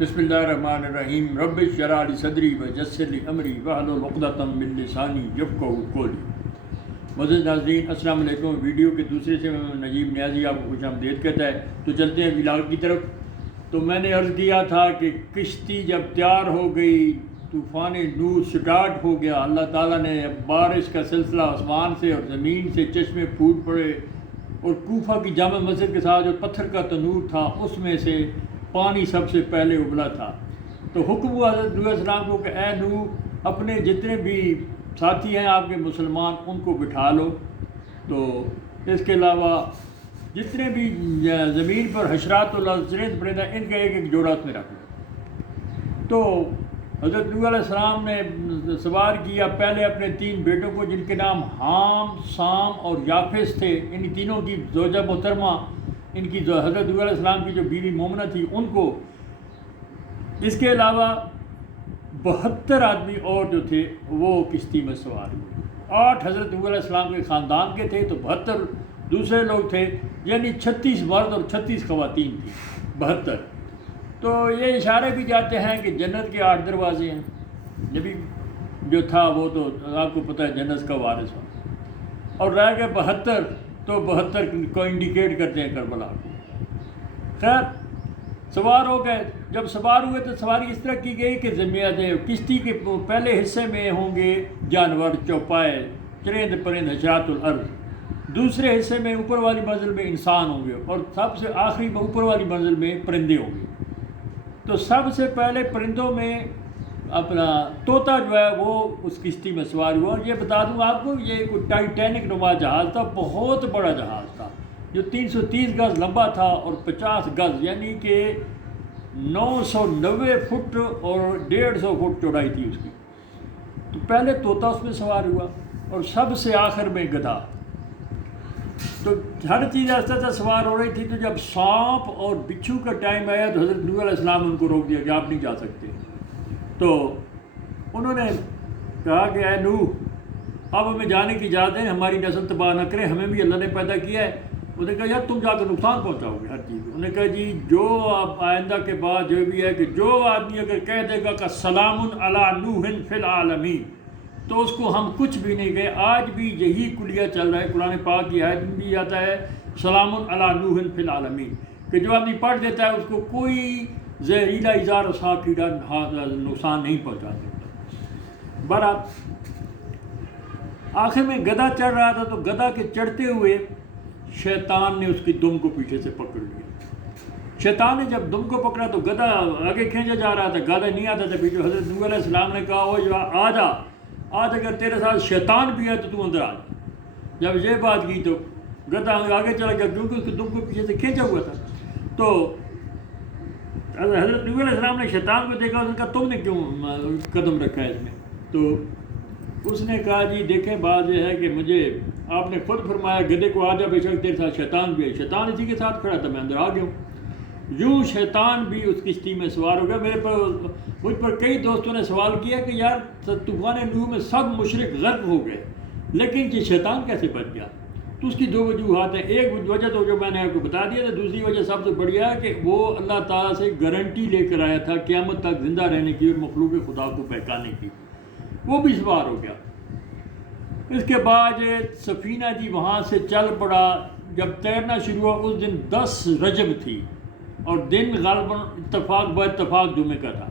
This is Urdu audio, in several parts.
بسم اللہ الرحمن الرحیم رب اشرح لی صدری ویسر لی امری واحلل عقدۃ من لسانی یفقہوا قولی۔ معزز ناظرین السلام علیکم۔ ویڈیو کے دوسرے سے نجیب نیازی آپ کو خوش آمدید کہتا ہے۔ تو چلتے ہیں ولاگ کی طرف۔ تو میں نے عرض کیا تھا کہ کشتی جب تیار ہو گئی، طوفان نوح سٹارٹ ہو گیا، اللہ تعالیٰ نے بارش کا سلسلہ آسمان سے اور زمین سے چشمے پھوٹ پڑے، اور کوفہ کی جامع مسجد کے ساتھ جو پتھر کا تنور تھا اس میں سے پانی سب سے پہلے ابلا تھا۔ تو حکم ہوا حضرت نوح علیہ السلام کو کہ اے نوح، اپنے جتنے بھی ساتھی ہیں آپ کے مسلمان ان کو بٹھا لو، تو اس کے علاوہ جتنے بھی زمین پر حشرات اللہ چرند پرندہ ان کا ایک ایک جوڑا اس میں رکھ لو۔ تو حضرت نوح علیہ السلام نے سوار کیا پہلے اپنے 3 بیٹوں کو، جن کے نام حام، سام اور یافس تھے۔ ان تینوں کی زوجہ محترمہ، ان کی حضرت نوح علیہ السلام کی جو بیوی مومنہ تھی ان کو، اس کے علاوہ 72 آدمی اور جو تھے وہ کشتی میں سوار ہوئے۔ 8 حضرت نوح علیہ السلام کے خاندان کے تھے، تو 72 دوسرے لوگ تھے، یعنی 36 مرد اور 36 خواتین تھیں، 72۔ تو یہ اشارے بھی جاتے ہیں کہ جنت کے 8 دروازے ہیں۔ نبی جو تھا وہ تو آپ کو پتہ ہے جنت کا وارث ہو، اور رہ گئے 72، تو 72 کو انڈیکیٹ کرتے ہیں کربلا کو۔ خیر سوار ہو گئے۔ جب سوار ہوئے تو سواری اس طرح کی گئی کہ کشتی کے پہلے حصے میں ہوں گے جانور، چوپائے، چرند پرند، حشرات الارض۔ دوسرے حصے میں اوپر والی منزل میں انسان ہوں گے، اور سب سے آخری میں اوپر والی منزل میں پرندے ہوں گے۔ تو سب سے پہلے پرندوں میں اپنا طوطا جو ہے وہ اس کشتی میں سوار ہوا۔ اور یہ بتا دوں آپ کو، یہ کوئی ٹائٹینک نما جہاز تھا، بہت بڑا جہاز تھا، جو 330 گز لمبا تھا اور 50 گز، یعنی کہ 990 فٹ اور 150 فٹ چوڑائی تھی اس کی۔ تو پہلے طوطا اس میں سوار ہوا، اور سب سے آخر میں گدھا۔ تو ہر چیز ایسا ایسا سوار ہو رہی تھی۔ تو جب سانپ اور بچھو کا ٹائم آیا تو حضرت نوح علیہ السلام نے ان کو روک دیا کہ آپ نہیں جا سکتے۔ تو انہوں نے کہا کہ اے نوح، اب ہمیں جانے کی اجازت ہے، ہماری نسل تباہ نہ کریں، ہمیں بھی اللہ نے پیدا کیا ہے۔ انہوں نے کہا یار تم جا کر نقصان پہنچاؤ گے ہر چیز۔ انہوں نے کہا جی جو آپ آئندہ کے بعد جو بھی ہے کہ جو آدمی اگر کہہ دے گا کہ سلام علی نوح فی العالمین، تو اس کو ہم کچھ بھی نہیں کہیں۔ آج بھی یہی کلیہ چل رہا ہے، قرآن پاک کی آیت میں بھی آتا ہے سلام علی نوح فی العالمین، کہ جو آدمی پڑھ دیتا ہے اس کو کوئی زہریلا اظہار و ساقیدہ نقصان نہیں پہنچا سکتا۔ بہرحال آخر میں گدھا چڑھ رہا تھا، تو گدھا کے چڑھتے ہوئے شیطان نے اس کی دم کو پیچھے سے پکڑ لیا۔ شیطان نے جب دم کو پکڑا تو گدھا آگے کھینچا جا رہا تھا، گدھا نہیں آتا تھا پیچھے۔ حضرت نوح علیہ السلام نے کہا او جو آ جا، آج اگر تیرے ساتھ شیطان بھی ہے تو تو اندر آ جا۔ جب یہ بات کی تو گدھا آگے چلا گیا، کیونکہ اس کے دم کو پیچھے سے کھینچا ہوا تھا۔ تو حضرت نوح علیہ السلام نے شیطان کو دیکھا، اس نے کہا تم نے کیوں قدم رکھا ہے اس میں؟ تو اس نے کہا جی دیکھیں بات یہ ہے کہ مجھے آپ نے خود فرمایا گدھے کو آ جا، بے شک تیرے ساتھ شیطان بھی ہے۔ شیطان اسی کے ساتھ کھڑا تھا، میں اندر آ گیا ہوں۔ یوں شیطان بھی اس کشتی میں سوار ہو گیا۔ مجھ پر کئی دوستوں نے سوال کیا کہ یار طوفان نوح میں سب مشرک غرق ہو گئے، لیکن یہ شیطان کیسے بچ گیا؟ تو اس کی 2 وجوہات ہیں۔ ایک وجہ تو جو میں نے آپ کو بتا دیا تھا، دوسری وجہ سب سے بڑھیا ہے کہ وہ اللہ تعالیٰ سے گارنٹی لے کر آیا تھا قیامت تک زندہ رہنے کی اور مخلوق خدا کو بہکانے کی، وہ بھی سوار ہو گیا۔ اس کے بعد سفینہ جی وہاں سے چل پڑا۔ جب تیرنا شروع ہوا اس دن 10 رجب تھی، اور دن غالباً اتفاق با اتفاق جمعے کا تھا۔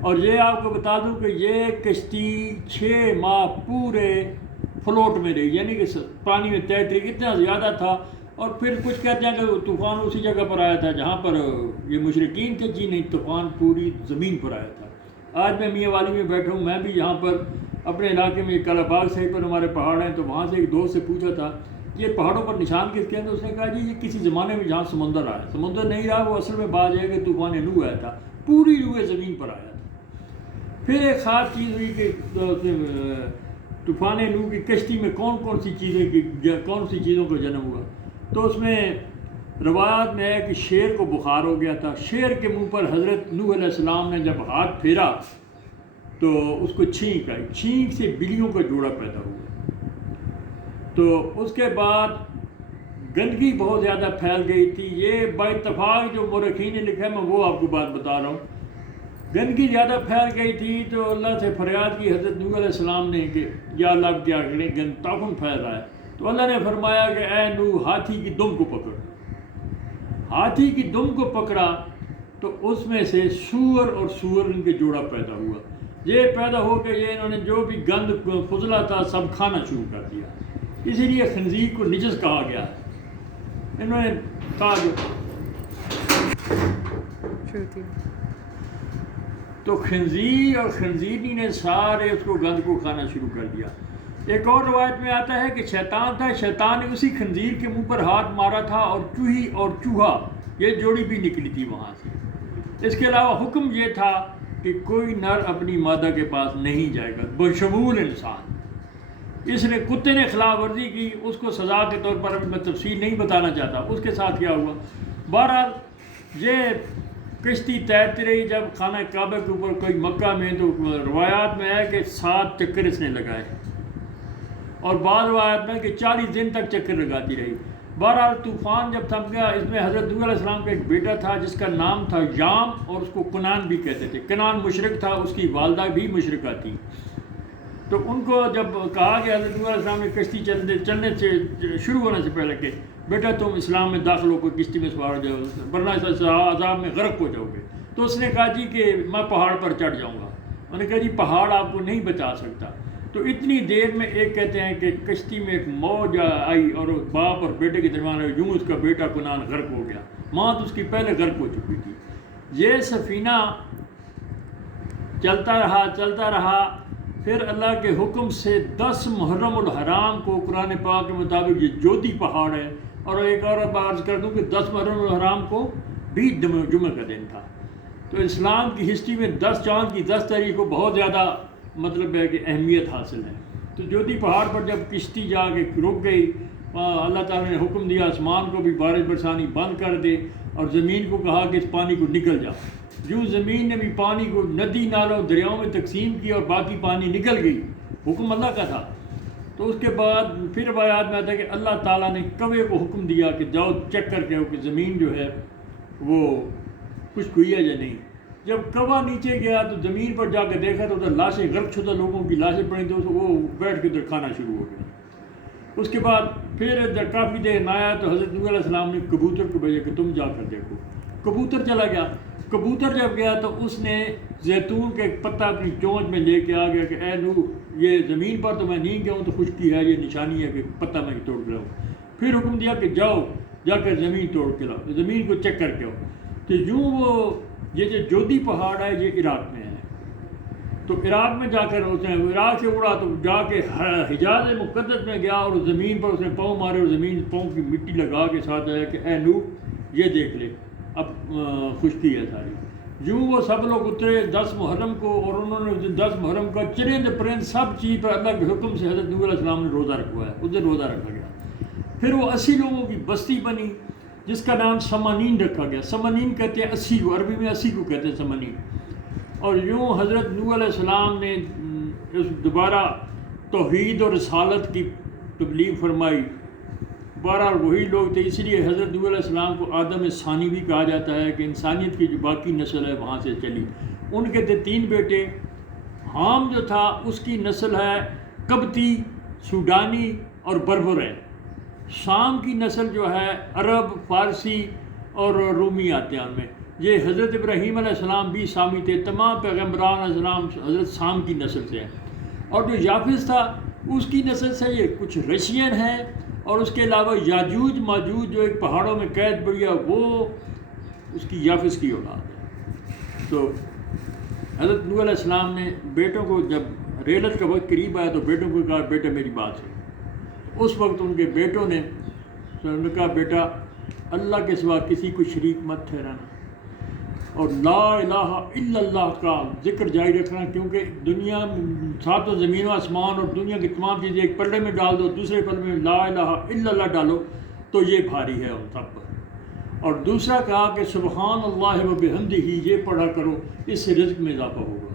اور یہ آپ کو بتا دوں کہ یہ کشتی 6 ماہ پورے فلوٹ میں رہی، یعنی کہ پانی میں تیرتی رہی، اتنا زیادہ تھا۔ اور پھر کچھ کہتے ہیں کہ طوفان اسی جگہ پر آیا تھا جہاں پر یہ مشرکین تھے، جی نہیں، طوفان پوری زمین پر آیا تھا۔ آج میں میاں والی میں بیٹھا ہوں، میں بھی یہاں پر اپنے علاقے میں کالا باغ سائڈ پر ہمارے پہاڑ ہیں، تو وہاں سے ایک دوست سے پوچھا تھا یہ پہاڑوں پر نشان کس کے ہیں؟ تو اس نے کہا جی یہ کسی زمانے میں جہاں سمندر آیا، سمندر نہیں رہا، وہ اصل میں بات ہے کہ طوفان نوح آیا تھا، پوری روئے زمین پر آیا تھا۔ پھر ایک خاص چیز ہوئی کہ طوفان نوح کی کشتی میں کون سی چیزوں کا جنم ہوا۔ تو اس میں روایات میں ہے کہ شیر کو بخار ہو گیا تھا۔ شیر کے منہ پر حضرت نوح علیہ السلام نے جب ہاتھ پھیرا تو اس کو چھینک آئی، چھینک سے بلیوں کا جوڑا پیدا ہوا۔ تو اس کے بعد گندگی بہت زیادہ پھیل گئی تھی. یہ باتفاق جو مورخین نے لکھا ہے میں وہ آپ کو بات بتا رہا ہوں. گندگی زیادہ پھیل گئی تھی تو اللہ سے فریاد کی حضرت نوح علیہ السلام نے کہ یا اللہ کیا کریں, گند تعفن پھیل رہا ہے. تو اللہ نے فرمایا کہ اے نوح ہاتھی کی دم کو پکڑ. ہاتھی کی دم کو پکڑا تو اس میں سے سور اور سور ان کے جوڑا پیدا ہوا. یہ پیدا ہو کے یہ انہوں نے جو بھی گند فضلہ تھا سب کھانا شروع کر دیا. اسی لیے خنزیر کو نجس کہا گیا ہے. انہوں نے کہا تو خنزیر اور خنزیرنی نے سارے اس کو گند کو کھانا شروع کر دیا. ایک اور روایت میں آتا ہے کہ شیطان تھا, شیطان نے اسی خنزیر کے منہ پر ہاتھ مارا تھا اور چوہی اور چوہا یہ جوڑی بھی نکلی تھی وہاں سے. اس کے علاوہ حکم یہ تھا کہ کوئی نر اپنی مادہ کے پاس نہیں جائے گا بشمول انسان. اس نے کتے نے خلاف ورزی کی, اس کو سزا کے طور پر میں تفصیل نہیں بتانا چاہتا اس کے ساتھ کیا ہوا. بہرحال یہ کشتی تیرتی رہی. جب خانہ کعبہ کے اوپر کوئی مکہ میں تو روایات میں ہے کہ 7 چکر اس نے لگائے اور بعض روایات میں کہ 40 دن تک چکر لگاتی رہی. بہرحال طوفان جب تھم گیا, اس میں حضرت نوح علیہ السلام کا ایک بیٹا تھا جس کا نام تھا یام اور اس کو کنان بھی کہتے تھے. کنان مشرک تھا, اس کی والدہ بھی مشرکہ تھی. تو ان کو جب کہا کہ حضرت نوح علیہ السلام نے کشتی چلنے سے شروع ہونے سے پہلے کہ بیٹا تم اسلام میں داخل ہو کر کشتی میں سوار ہو جاؤ ورنہ عذاب میں غرق ہو جاؤ گے. تو اس نے کہا جی کہ میں پہاڑ پر چڑھ جاؤں گا. انہوں نے کہا جی پہاڑ آپ کو نہیں بچا سکتا. تو اتنی دیر میں ایک کہتے ہیں کہ کشتی میں ایک موج آئی اور باپ اور بیٹے کے درمیان یوں اس کا بیٹا کنان غرق ہو گیا. ماں تو اس کی پہلے غرق ہو چکی تھی. یہ سفینہ چلتا رہا. پھر اللہ کے حکم سے 10 محرم الحرام کو قرآن پاک کے مطابق یہ جودی پہاڑ ہے. اور ایک اور بات کر دوں کہ 10 محرم الحرام کو بھی جمعہ کا دن تھا. تو اسلام کی ہسٹری میں 10 چاند کی 10 تاریخ کو بہت زیادہ مطلب ہے کہ اہمیت حاصل ہے. تو جودی پہاڑ پر جب کشتی جا کے رک گئی, اللہ تعالیٰ نے حکم دیا آسمان کو بھی بارش برسانی بند کر دے اور زمین کو کہا کہ اس پانی کو نکل جا. جو زمین نے بھی پانی کو ندی نالوں دریاؤں میں تقسیم کی اور باقی پانی نکل گئی. حکم اللہ کا تھا. تو اس کے بعد پھر روایات میں آتا ہے کہ اللہ تعالیٰ نے کوے کو حکم دیا کہ جاؤ چیک کر کے ہو کہ زمین جو ہے وہ خشک ہوئی ہے یا نہیں. جب کوا نیچے گیا تو زمین پر جا کے دیکھا تو ادھر لاشیں غرق شدہ لوگوں کی لاشیں پڑیں تو وہ بیٹھ کے ادھر کھانا شروع ہو گیا. اس کے بعد پھر جب کافی دیر نہ آیا تو حضرت نوح علیہ السلام نے کبوتر کو بھیجا کہ تم جا کر دیکھو. کبوتر چلا گیا. کبوتر جب گیا تو اس نے زیتون کے ایک پتہ اپنی چونچ میں لے کے آ گیا کہ اے نوح یہ زمین پر تو میں نہیں گیا ہوں تو خشکی ہے, یہ نشانی ہے کہ پتہ میں توڑ رہا ہوں. پھر حکم دیا کہ جاؤ جا کر زمین توڑ کے لاؤ, زمین کو چیک کر کے آؤ. تو یوں وہ یہ جو جودی پہاڑ ہے یہ عراق میں ہے. تو عراق میں جا کر اس نے عراق سے اڑا تو جا کے حجاز مقدس میں گیا اور زمین پر اس نے پاؤں مارے اور زمین پاؤں کی مٹی لگا کے ساتھ آیا کہ اے نوح یہ دیکھ لے اب خشکی ہے ساری. یوں وہ سب لوگ اترے 10 محرم کو اور انہوں نے 10 محرم کا چرند پرند سب چیز پر اللہ کے حکم سے حضرت نوح علیہ السلام نے روزہ رکھوایا. اس دن روزہ رکھا گیا. پھر وہ 80 لوگوں کی بستی بنی جس کا نام سمانین رکھا گیا. سمانین کہتے ہیں 80 کو, عربی میں 80 کو کہتے ہیں سمانین. اور یوں حضرت نوح علیہ السلام نے دوبارہ توحید اور رسالت کی تبلیغ فرمائی. بہرحال وہی لوگ تھے, اس لیے حضرت نوح علیہ السلام کو آدم ثانی بھی کہا جاتا ہے کہ انسانیت کی جو باقی نسل ہے وہاں سے چلی. ان کے تھے 3 بیٹے. حام جو تھا اس کی نسل ہے قبطی, سوڈانی اور بربر ہے. شام کی نسل جو ہے عرب, فارسی اور رومی آتے ہیں ان میں. یہ حضرت ابراہیم علیہ السلام بھی سامی تھے. تمام پیغمبران علیہ السلام حضرت شام کی نسل سے ہیں. اور جو یافس تھا اس کی نسل سے یہ کچھ رشین ہیں اور اس کے علاوہ یاجوج ماجوج جو ایک پہاڑوں میں قید پڑیا وہ اس کی یافس کی اولاد ہے. تو حضرت نوح علیہ السلام نے بیٹوں کو جب ریلت کا وقت قریب آیا تو بیٹوں کو کہا بیٹا میری بات سن. اس وقت ان کے بیٹوں نے کہا بیٹا اللہ کے سوا کسی کو شریک مت ٹھہرانا اور لا الہ الا اللہ کا ذکر جاری رکھنا, کیونکہ دنیا ساتوں زمین و آسمان اور دنیا کی تمام چیزیں ایک پلڑے میں ڈال دو, دوسرے پلڑے میں لا الہ الا اللہ ڈالو تو یہ بھاری ہے ان سب پر. اور دوسرا کہا کہ سبحان اللہ و بحمدہ یہ پڑھا کرو, اس سے رزق میں اضافہ ہوگا.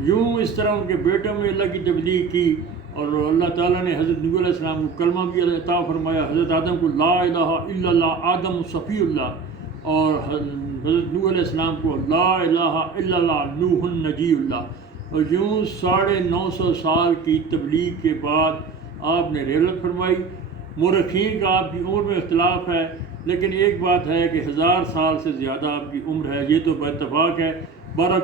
یوں اس طرح ان کے بیٹوں میں اللہ کی تبلیغ کی اور اللہ تعالیٰ نے حضرت نوح علیہ السلام کو کلمہ بھی عطا فرمایا. حضرت آدم کو لا الہ الا اللہ آدم صفی اللہ، اور حضرت نوح علیہ السلام کو لا الہ الا اللہ نوح النجی اللہ. اور یوں 950 سال کی تبلیغ کے بعد آپ نے رحلت فرمائی. مورخین کا آپ کی عمر میں اختلاف ہے، لیکن ایک بات ہے کہ 1000 سال سے زیادہ آپ کی عمر ہے، یہ تو باتفاق ہے.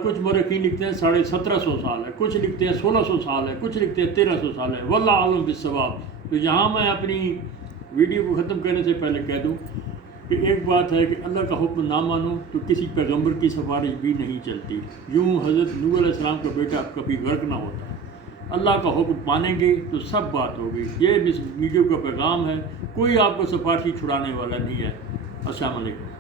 کچھ مورخین لکھتے ہیں 1750 سال ہے، کچھ لکھتے ہیں 1600 سال ہے، کچھ لکھتے ہیں 1300 سال ہے. واللہ عالم بالصواب. تو یہاں میں اپنی ویڈیو کو ختم کرنے سے پہلے کہہ دوں کہ ایک بات ہے کہ اللہ کا حکم نہ مانو تو کسی پیغمبر کی سفارش بھی نہیں چلتی. یوں حضرت نوح علیہ السلام کا بیٹا کبھی غرق نہ ہوتا. اللہ کا حکم مانیں گے تو سب بات ہوگی. یہ اس ویڈیو کا پیغام ہے. کوئی آپ کو سفارشی چھڑانے والا نہیں ہے. السلام علیکم.